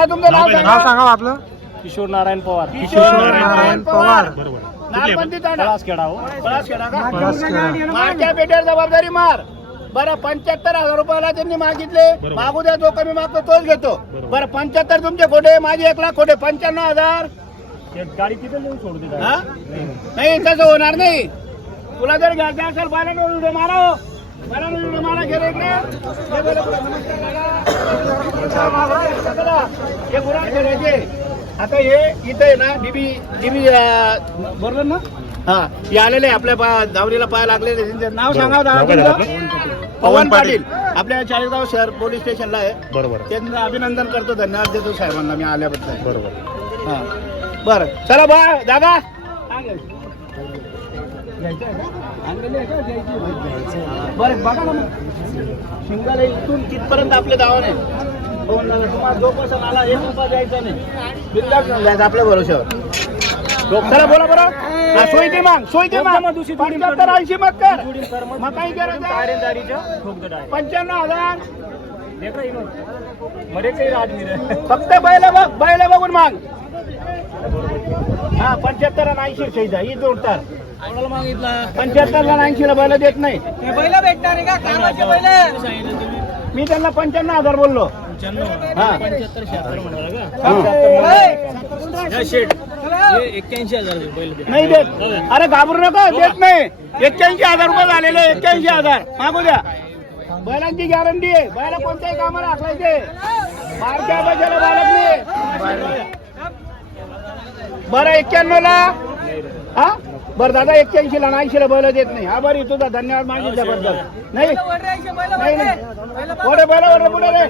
सांगा तुमचं नाव नाव सांगा. सांगा. आपलं. किशोर नारायण पवार. किशोर नारायण पवार. बरोबर. नागपंथी तांडा. पळासखेडा हो. पळासखेडा का? पळासखेडा. मागच्या पेट्यावर जबाबदारी मार. बरं पंच्याहत्तर हजार रुपयाला त्यांनी मागितले. मागू द्या जो कमी मागतो तोच घेतो. बरं पंच्याहत्तर तुमचे खोटे माझे एक लाख खोटे पंच्याण्णव हजार. गाडी तिथे नेऊन सोडू दे. हा? नाही तसं होणार नाही. तुला जर घ्यायचं असेल व्हिडिओ मारा. हे. आता हे इथं आहे ना डीबी डीबी बरोबर ना? हा हे आलेले आपल्या दावणीला पाय लागलेले त्यांचं नाव सांगा दादा? पवन पाटील. आपल्या चाळीसगाव शहर पोलीस स्टेशनला आहे. बरोबर. त्यांचं अभिनंदन करतो धन्यवाद देतो साहेबांना मी आल्याबद्दल. बरोबर. हा. बरं. चला बा दादा. बरं बघा ना मग. शिंगाला इथून कितपर्यंत आपले दावा नाही हो ना, तुम्हाला जो पसंत आला एक रुपया द्यायचा नाही. बिंदास घेऊन जायचं आपल्या भरोश्यावर. चला बोला बरं. सोय दे मग सोय दे मग. पंच्याहत्तर ऐंशी मत कर. मग. काही करायचं पंच्याण्णव हजार. फक्त बैल बघ बैल बघून माग. हा पंच्याहत्तर आणि ऐंशी शहीद ही जोडतात पंच्याहत्तर ला ऐंशी ला बैल देत नाही. पहिला भेटणार आहे का? कामाचे पहिले मी त्यांना पंच्याण्णव हजार बोललो. हा. एक्क्याऐंशी हजार नाही देत. अरे घाबरू नका देत नाही. एक्क्याऐंशी हजार रुपये झालेले एक्क्याऐंशी हजार. मागू द्या. बैलांची गॅरंटी आहे. बैला कोणत्याही कामाला हाकलायचे बारक्या बजाला बालक नाही. बरं एक्क्याण्णव ला हा? बरं दादा एक्क्याऐंशी ला ऐंशी ला बैल देत नाही. हा बरी तुझा धन्यवाद मागितल्याबद्दल नाही? नाही नाही. पुढे बैल वर पुढे रे.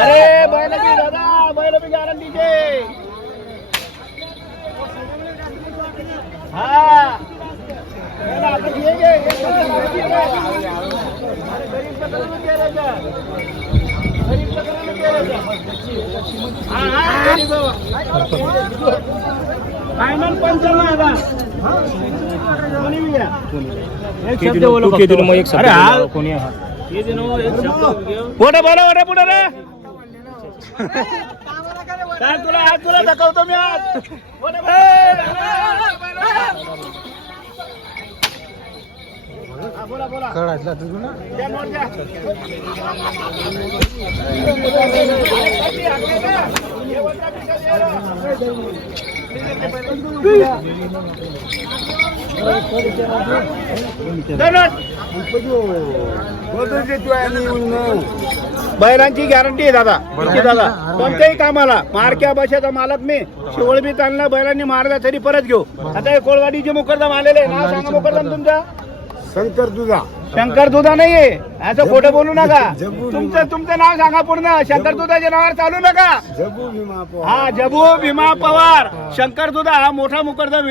अरे बैलाची दादा बैल बी गॅरंटीचे हा. बैल आता घे, घे, घे, घे, घे. अरे गरीब फायनल पंचावन्न हजार कोणी बी घ्या. एक शब्द बोलू फक्त. अरे हा कोणी पुढे बोला पुढे पुढे रे काय तुला आज तुला दाखवतो मी आज बोल. हा, बोला बोला कळायचं तुझं ना द्या नोट. द्या बैलांची गॅरंटी आहे दादा. किती दादा. कोणत्याही कामाला मारक्या बशाचा मालक मी शिवळ बी चालला बैलांनी मारला तरी परत घेऊ. आता हे कोळवाडीचे मुकरदम आलेले. नाव सांगा मुकरदम तुमचा. शंकर तुझा शंकर दुधा नाहीये. असं खोटं बोलू नका. तुमचं तुमचं नाव सांगा पूर्ण. शंकर दुधाच्या नावावर चालू नका. हा जबू भीमा पवार. शंकर दुधा हा मोठा मुकरदम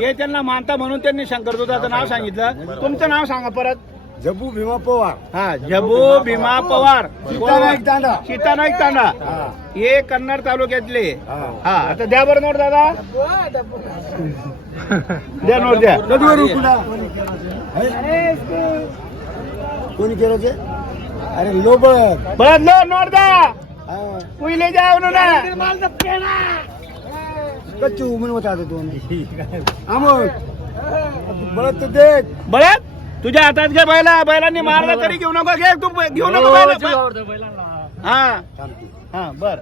हे त्यांना मानता म्हणून त्यांनी शंकर दुधाचं नाव सांगितलं. तुमचं नाव सांगा परत. जबू भीमा पवार. हा जबू भीमा पवार. सीतानाईक तांडा. सीतानाईक तांडा हा. हे कन्नड तालुक्यातले. हा. हा आता द्या बरं नोट दादा. द्या नोट द्या. कोणी केलं ते? अरे लोबळ. बरं लो नोट द्या. पहिले जाऊ ना कच्ची उमन होता दोन आमोद बळत देख बरं तुझ्या हातात घे बैला बैलांनी मारला तरी घेऊ नको घे तू घेऊ नको बैला हा हा. बर.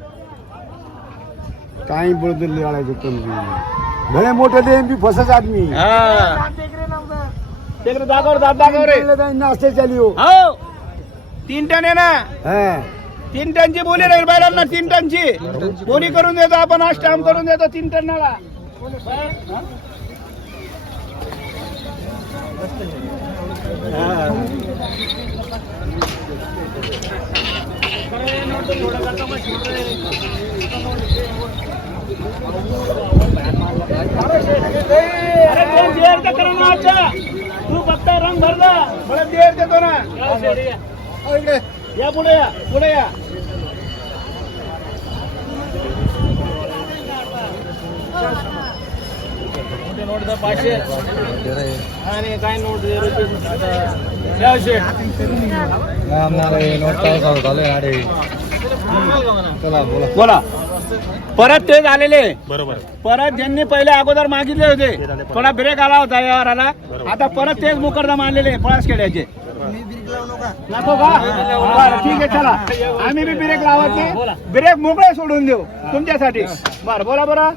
काही बळदर लढायचं कमी भले मोठं दे बी फसच आदमी. हा. तिकडे दाखव दाब दाखव रे. नाश्ते चाली हो. हो. तीन टन आहे ना? हा. तीन टनची बोली राहील बैलांना तीन टनची. बोली. करून देतो आपण आज काम करून देतो तीन टनाला अरे कोण देर का करा ना आजच्या तू फक्त रंग भरला. मला देतो ना हो इकडे. या पुढे या. आणि काय नोट बोला बोला. परत ते झालेले. बरोबर. परत ज्यांनी पहिले अगोदर मागितले होते थोडा ब्रेक आला होता व्यवहाराला आता परत तेच मुकरदम आणलेले पळास खेळ्याचे नको का? बरं ठीक आहे चला. आम्ही बी ब्रेक लावत नाही ब्रेक मोकळे सोडून देऊ तुमच्यासाठी. बरं बोला बरं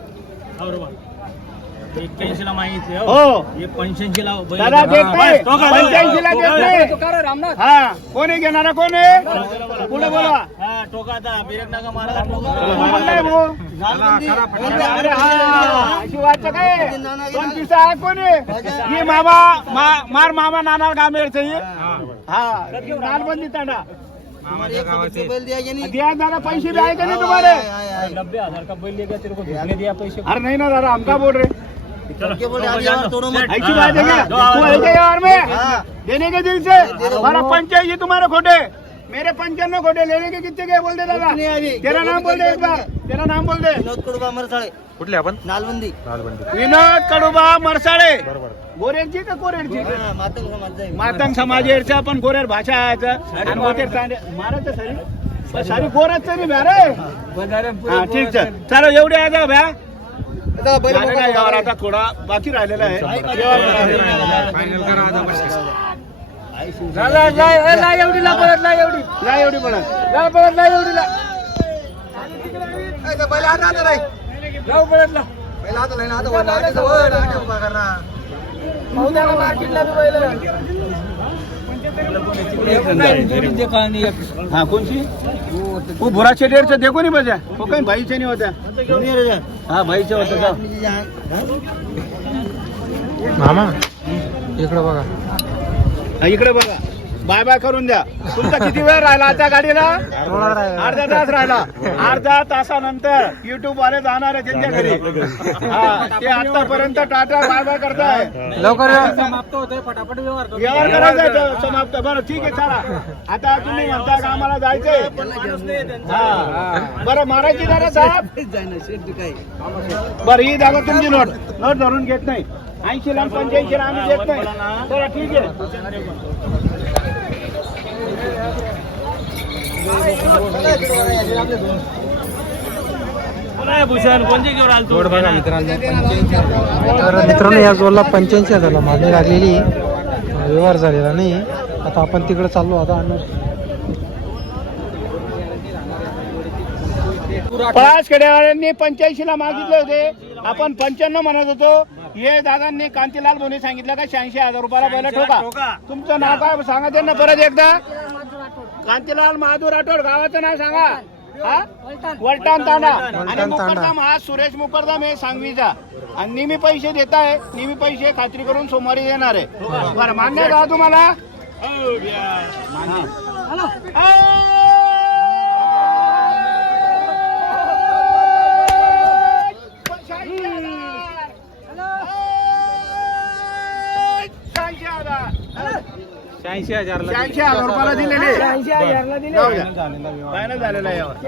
एक्क्याऐंशी ला मागितले हो. हे. पंच्याऐंशी ला बैल दादा देत नाही. पंच्याऐंशी ला देत नाही. टोका रामनाथ. हा. कोणी घेणारा कोण? आहे पुढे बोला. हा टोका आता बिरेक नका मारा. म्हणलंय भाऊ. अरे हा. अशी वाटतं काय? दोन पिसा आहे कोणी? ही मामा मा- मार मामा नाना गामेरचे ही. हा. नालबंदी तांडा. दिया दादा पैसे भी का नाही तुम्हाला? नब्बे हजार का बैल लेगा तेरे को? भेजने दिया पैसे अरे नहीं ना दादा हमका बोल रहे ऐसी बात है क्या? ऐसे में देने के दिल से हमारा पंचायत ये तुम्हारे खोटे। मेरे पंचानवे खोटे लेने के कितने के बोल दे दादा? तेरा नाम बोल दे एक बार तेरा नाम बोल दे। कुठले आपण नालबंदी। विनोद कडुबा मरसाळे गोरेरची का कोरेरची मातंग समाजेरच्या पण गोरेर भाषा आहे आणि महाराज सरी सारी गोरच तरी हा ठीक आहे चलो एवढे का भ्या आता थोडा बाकी राहिलेला आहे. एवढी ला परत ला एवढी. ला एवढी पडत ला परत ला एवढी ला लाव परत ला हाँ कौन सी वो बुरा शेडेर से देखो नहीं बजा. वो कहीं भाई से नहीं होता हाँ भाई से होता था मामा? इकडे बघा हा, इकडे बघा. बाय बाय करून द्या. तुमचा किती वेळ राहिला आता गाडीला? अर्धा तास राहिला. अर्धा तासानंतर युट्यूब वाले जाणार आहे त्यांच्या घरी. हा ते आतापर्यंत टाटा बाय बाय करताय. लवकर समाप्त होतोय फटाफट व्यवहार करू. व्यवहार करायचा समाप्त. बरं ठीक आहे चला. आता तुम्ही म्हणता का आम्हाला जायचंय. हा. बरं मारायची जरा साहेब? बरं ही जागा तुमची नोट. नोट धरून घेत नाही. ऐंशी ला पंच्याऐंशी आम्ही देत नाही. बरं ठीक आहे बोला भूषण कोणते घेऊन आलो जोड बघा मित्रांनो. तर मित्रांनो या जोडला पंच्याऐंशी हजारला मागणी लागलेली. व्यवहार झालेला नाही. आता आपण तिकडे चाललो. आता पळास खेडेवाल्यांनी पंच्याऐंशी ला मागितले होते. आपण पंच्याण्णव म्हणत होतो. हे दादांनी कांतीलाल भोने सांगितलं का? शहाऐंशी हजार रुपयाला पहिला ठोका. तुमचं नाव काय? सांगा त्यांना परत एकदा. कांतीलाल महादूर राठोड गावाचं नाव सांगा. हा? वलटाण तांडा. आणि मुकरदम हा सुरेश मुकरदम हे सांगवीचा. आणि नेहमी पैसे देत आहे नेहमी पैसे खात्री करून सोमवारी देणार आहे. बरं मान्य का तुम्हाला? शहाऐंशी हजारला शहाऐंशी हजार रुपयाला दिलेले. शहाऐंशी हजारला दिले. झालेला आहे यावर.